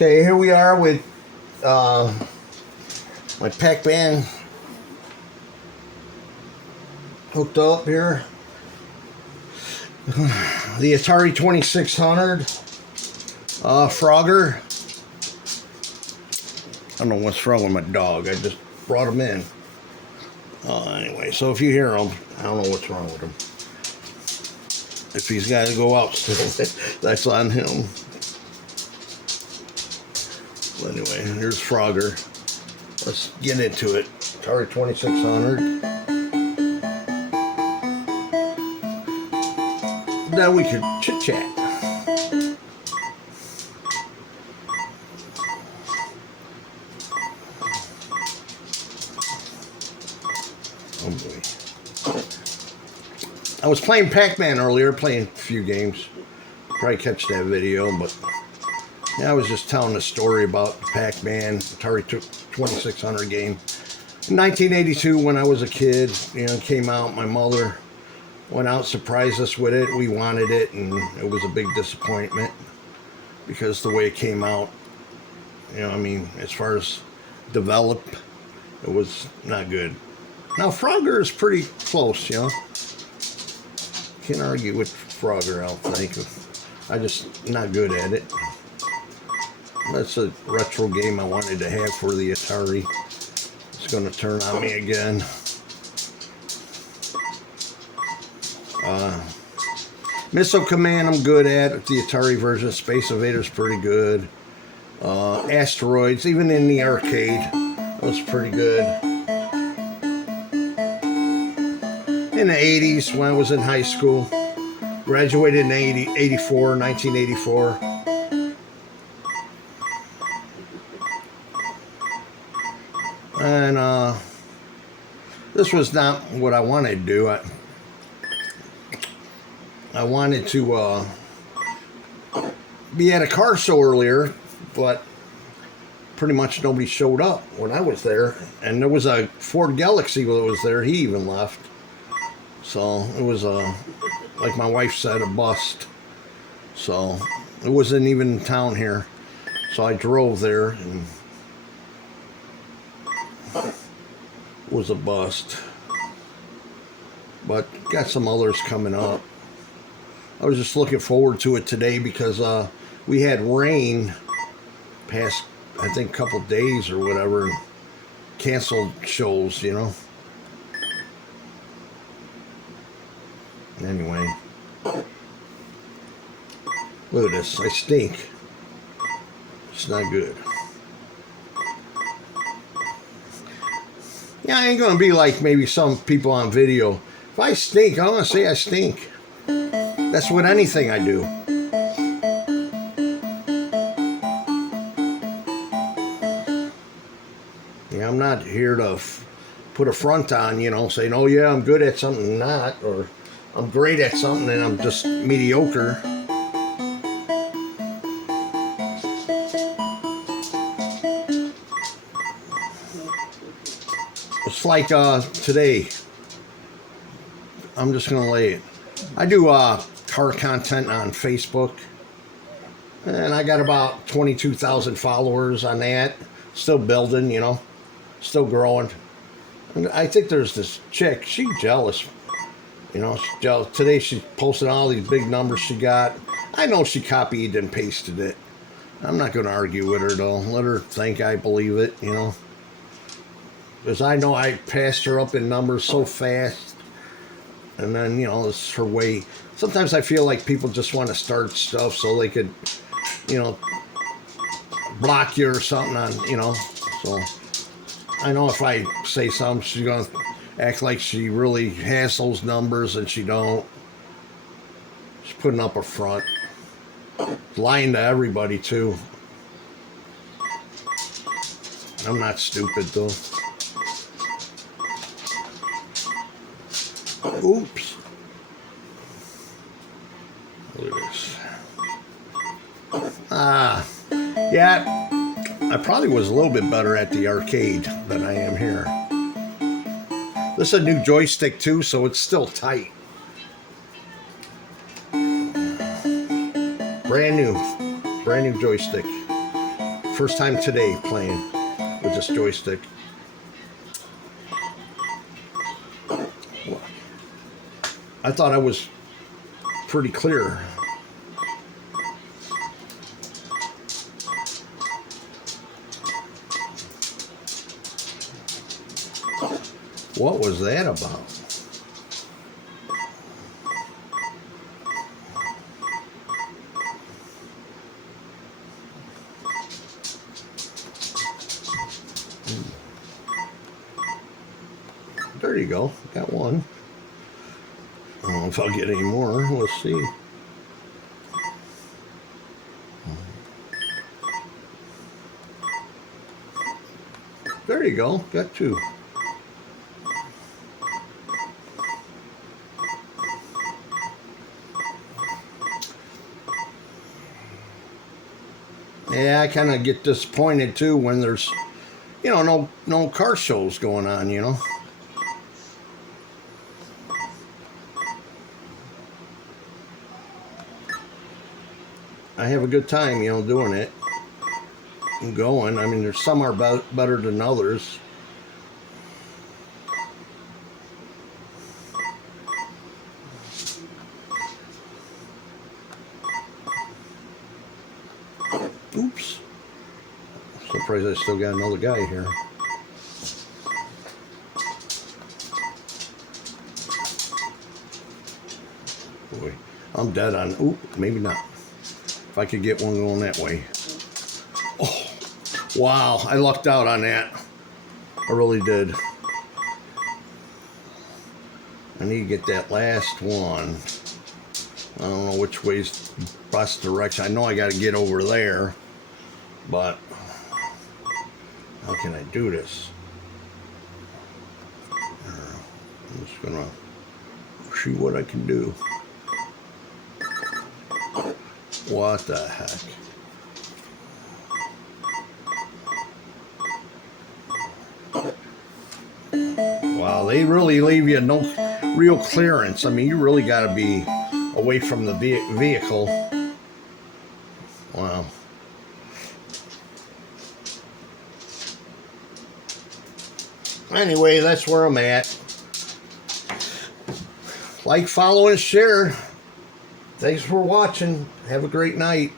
Okay, here we are with my Pac-Man hooked up here. The Atari 2600 Frogger. I don't know what's wrong with my dog. I just brought him in. Anyway, so if you hear him, I don't know what's wrong with him. If he's got to go out still, that's on him. Well, anyway, here's Frogger. Let's get into it. Atari 2600. Now we could chit chat. Oh boy. I was playing Pac-Man earlier, playing a few games. Probably catch that video, but yeah, I was just telling a story about Pac-Man, Atari 2600 game. In 1982, when I was a kid, it came out. My mother went out, surprised us with it. We wanted it, and it was a big disappointment because the way it came out, as far as develop, it was not good. Now, Frogger is pretty close, Can't argue with Frogger, I don't think. I'm just not good at it. That's a retro game I wanted to have for the Atari. It's going to turn on me again. Missile Command I'm good at. The Atari version. Space Invader's pretty good. Asteroids, even in the arcade, that was pretty good. In the 80s, when I was in high school, graduated in 1984. And this was not what I wanted to do. I wanted to be at a car show earlier, but pretty much nobody showed up when I was there. And there was a Ford Galaxy that was there. He even left. So it was, like my wife said, a bust. So it wasn't even in town here. So I drove there, and it was a bust. But got some others coming up. I was just looking forward to it today because we had rain past, I think, a couple days or whatever, and canceled shows, Anyway, look at this. I stink. It's not good. Yeah, I ain't gonna be like maybe some people on video. If I stink, I'm gonna say I stink. That's with anything I do. Yeah, I'm not here to put a front on, saying, oh yeah, I'm good at something, not, or I'm great at something and I'm just mediocre. It's like today. I'm just going to lay it. I do car content on Facebook. And I got about 22,000 followers on that. Still building, Still growing. And I think there's this chick. She's jealous. She's jealous. Today she's posting all these big numbers she got. I know she copied and pasted it. I'm not going to argue with her, though. Let her think I believe it, Because I know I passed her up in numbers so fast. And then, it's her way. Sometimes I feel like people just want to start stuff so they could, block you or something on, So I know if I say something, she's going to act like she really has those numbers and she don't. She's putting up a front. Lying to everybody, too. I'm not stupid, though. Oops. Look at this. Yeah, I probably was a little bit better at the arcade than I am here. This is a new joystick, too, so it's still tight. Brand new joystick. First time today playing with this joystick. I thought I was pretty clear. What was that about? There you go. Got one. I don't know if I'll get any more. We'll see. There you go. Got two. Yeah, I kind of get disappointed too when there's, you know, no car shows going on, you know. I have a good time, you know, doing it and going. I mean, there's some are better than others. Oops. Surprised I still got another guy here. Boy, I'm dead on. Oop, maybe not. If I could get one going that way. Oh, wow, I lucked out on that. I really did. I need to get that last one. I don't know which way's best direction. I know I got to get over there, but how can I do this? I'm just gonna see what I can do. What the heck? Wow, they really leave you no real clearance. I mean, you really got to be away from the vehicle. Wow. Anyway, that's where I'm at. Like, follow, and share. Thanks for watching. Have a great night.